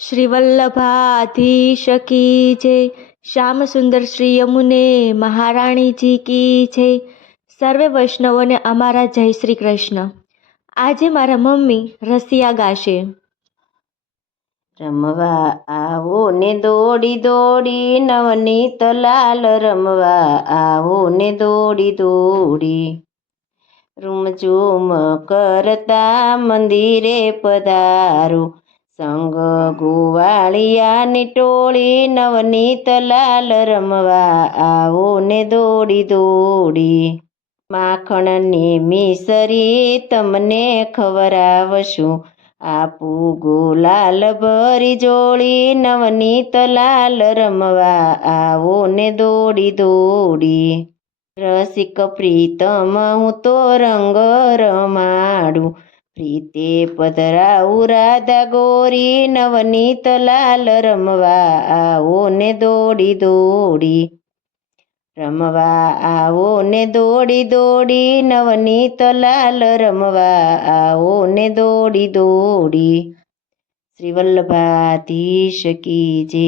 श्री वल्लभाधीश की जय। श्याम सुंदर श्री यमुने મહારાણી જી કી જય। સર્વે વૈષ્ણવોને અમારા જય શ્રી કૃષ્ણ। આજે મારા મમ્મી રસિયા ગાશે। રમવા આવો ને દોડી દોડી નવનીત લાલ રમવા આવો ને દોડી દોડી રૂમઝૂમ કરતા મંદિરે પધારો સંગ ગોવાળિયાની ટોળી નવનીત લાલ રમવા આવો ને દોડી દોડી માખણની મિસરી તમને ખવરાવશું આપું ગુલાલ ભરી જોડી નવનીત લાલ રમવા આવો ને દોડી દોડી રસિક પ્રીતમ હું તો રંગ રમાડું પ્રીતે પધરાવું રાધા ગોરી નવનીત લાલ રમવા આવો ને દોડી દોડી રમવા આવો ને દોડી દોડી નવનીત લાલ રમવા આવો ને દોડી દોડી। શ્રી વલ્લભાધીશ કી જય।